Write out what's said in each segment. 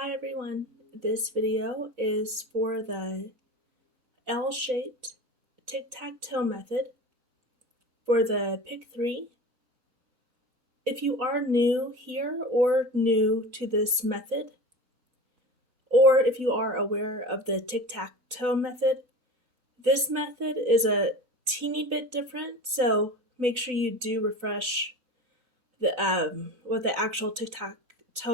Hi everyone, this video is for the L-shaped tic-tac-toe method for the pick 3. If you are new here or new to this method, or if you are aware of the tic-tac-toe method, this method is a teeny bit different, so make sure you do refresh what the actual tic-tac-toe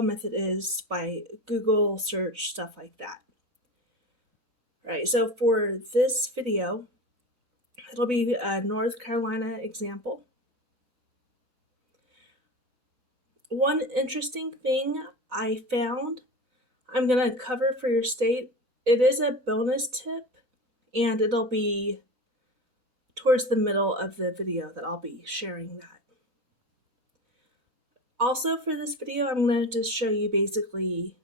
method is by Google search, stuff like that. Right, so for this video, it'll be a North Carolina example. One interesting thing I found I'm going to cover for your state, it is a bonus tip, and it'll be towards the middle of the video that I'll be sharing that. Also for this video, I'm going to just show you basically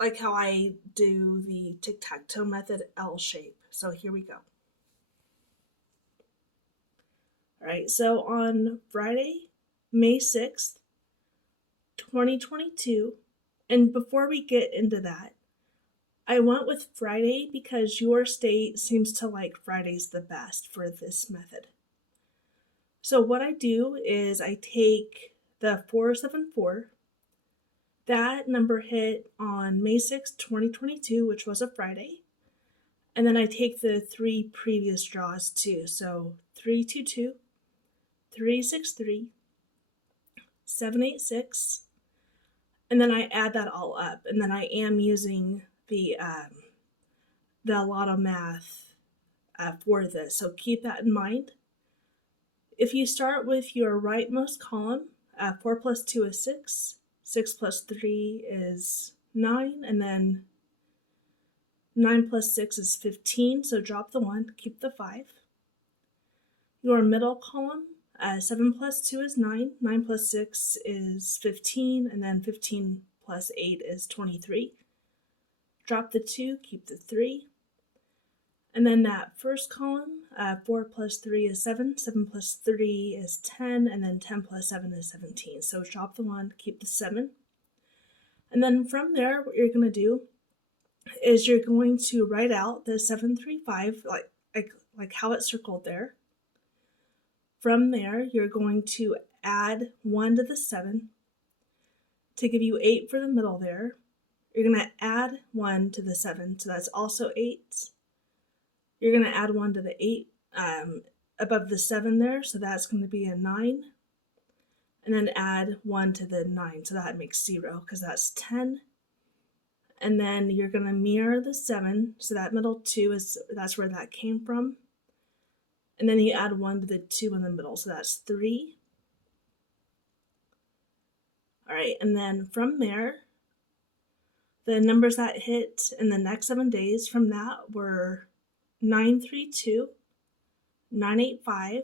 like how I do the tic-tac-toe method L shape. So here we go. All right, so on Friday, May 6th, 2022, and before we get into that, I went with Friday because your state seems to like Fridays the best for this method. So what I do is I take the 474, that number hit on May 6th, 2022, which was a Friday, and then I take the 3 previous draws too, so 322, 363, 786, and then I add that all up, and then I am using the Lotto math for this, so keep that in mind. If you start with your rightmost column, 4 plus 2 is 6, 6 plus 3 is 9, and then 9 plus 6 is 15, so drop the 1, keep the 5. Your middle column, 7 plus 2 is 9, 9 plus 6 is 15, and then 15 plus 8 is 23. Drop the 2, keep the 3. And then that first column, 4 plus 3 is 7, 7 plus 3 is 10, and then 10 plus 7 is 17. So drop the 1, keep the 7. And then from there, what you're going to do is you're going to write out the 735, like how it's circled there. From there, you're going to add 1 to the 7 to give you 8 for the middle there. You're going to add 1 to the 7, so that's also 8. You're going to add 1 to the 8 above the 7 there, so that's going to be a 9. And then add 1 to the 9, so that makes 0, because that's 10. And then you're going to mirror the 7, so that middle 2 that's where that came from. And then you add 1 to the 2 in the middle, so that's 3. All right, and then from there, the numbers that hit in the next 7 days from that were 932, 985,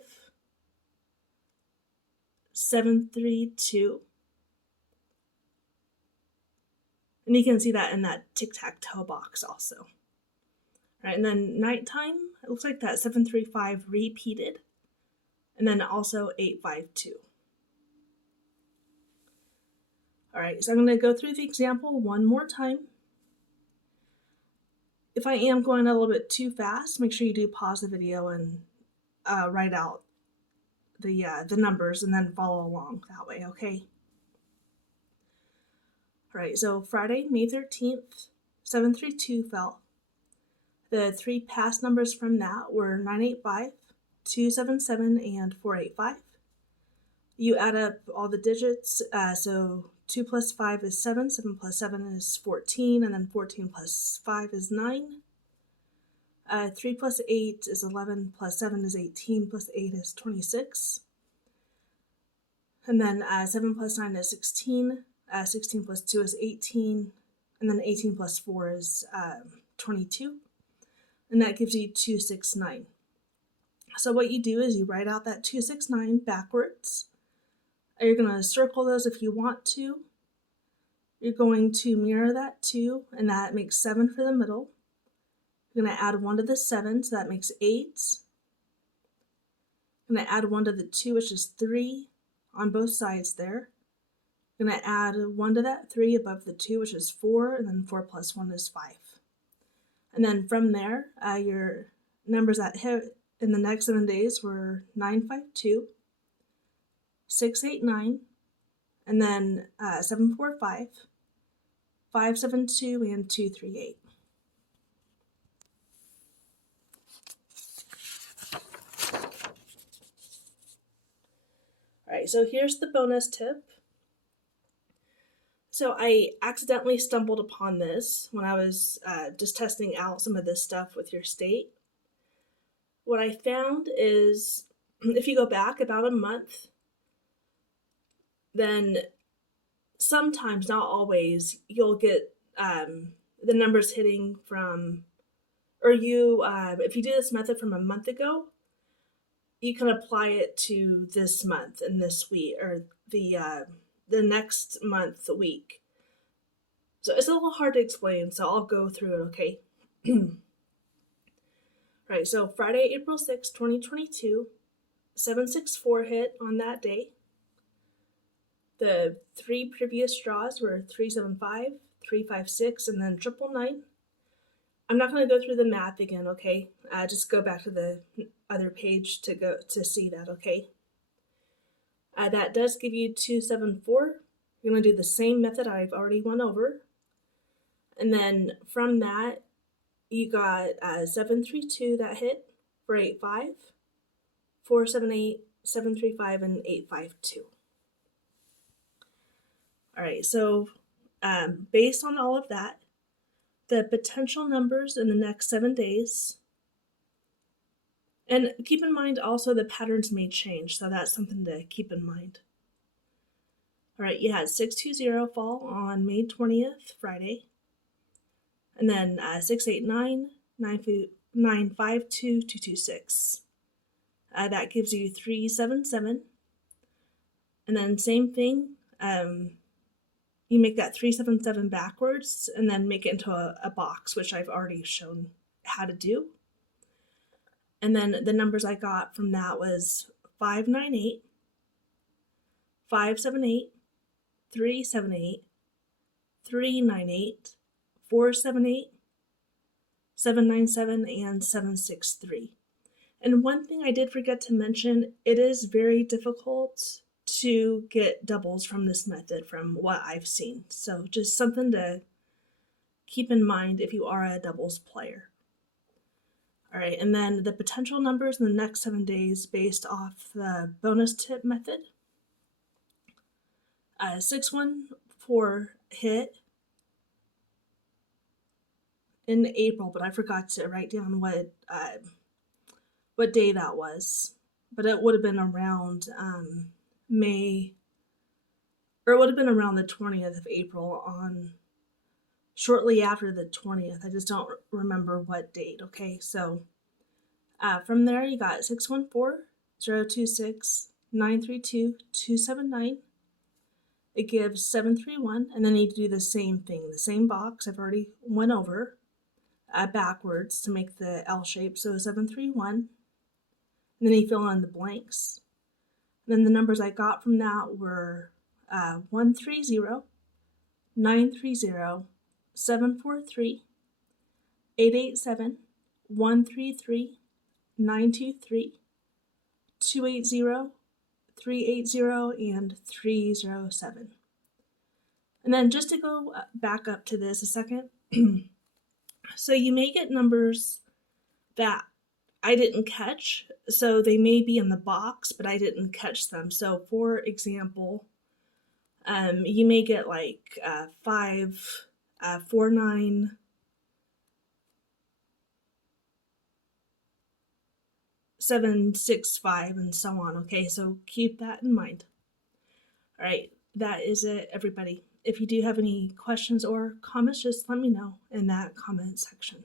732. And you can see that in that tic-tac-toe box also. All right, and then nighttime, it looks like that 735 repeated, and then also 852. All right, so I'm going to go through the example one more time. If I am going a little bit too fast, make sure you do pause the video and write out the numbers and then follow along that way, okay? All right, so Friday, May 13th, 732 fell. The 3 past numbers from that were 985, 277, and 485. You add up all the digits, so 2 plus 5 is 7, 7 plus 7 is 14, and then 14 plus 5 is 9. 3 plus 8 is 11, plus 7 is 18, plus 8 is 26. And then 7 plus 9 is 16, 16 plus 2 is 18, and then 18 plus 4 is 22. And that gives you 269. So what you do is you write out that 269 backwards. You're going to circle those if you want to. You're going to mirror that 2, and that makes 7 for the middle. You're going to add 1 to the 7, so that makes 8. I'm going to add 1 to the 2, which is 3 on both sides there. I'm going to add 1 to that 3 above the 2, which is 4, and then 4 plus 1 is 5. And then from there, your numbers that hit in the next 7 days were 952, 689, and then 745, 572, and 238. All right, so here's the bonus tip. So I accidentally stumbled upon this when I was just testing out some of this stuff with your state. What I found is if you go back about a month, then sometimes, not always, you'll get the numbers hitting from, or if you do this method from a month ago, you can apply it to this month and this week, or the next month, week. So it's a little hard to explain, so I'll go through it, okay? Right, so Friday, April 6, 2022, 764 hit on that day. The 3 previous draws were 375, 356, and then 999. I'm not going to go through the math again, okay? Just go back to the other page to see that, okay? That does give you 274. You're going to do the same method I've already went over. And then from that, you got 732 that hit for 85, 478, 735, and 852. All right, so based on all of that, the potential numbers in the next 7 days, and keep in mind also the patterns may change, so that's something to keep in mind. All right, you had 620 fall on May 20th, Friday, and then 689, 952, 226. That gives you 377, and then same thing, you make that 377 backwards and then make it into a box, which I've already shown how to do. And then the numbers I got from that was 598, 578, 378, 398, 478, 797, and 763. And one thing I did forget to mention, it is very difficult to get doubles from this method from what I've seen. So just something to keep in mind if you are a doubles player. All right, and then the potential numbers in the next 7 days based off the bonus tip method. 614 hit in April, but I forgot to write down what day that was. But it would have been around May, or it would have been around the 20th of April, on shortly after the 20th. I just don't remember what date, okay? So from there, you got 614, 026, 932, 279. It gives 731, and then you do the same thing, the same box I've already went over backwards to make the L shape. So 731, and then you fill in the blanks. Then the numbers I got from that were 130, 930, 743, 887, 133, 923, 280, 380, and 307. And then just to go back up to this a second, so you may get numbers that I didn't catch, so they may be in the box, but I didn't catch them. So for example, you may get like 5, 4, 9, 7, 6, 5, and so on. Okay, so keep that in mind. All right, that is it, everybody. If you do have any questions or comments, just let me know in that comment section.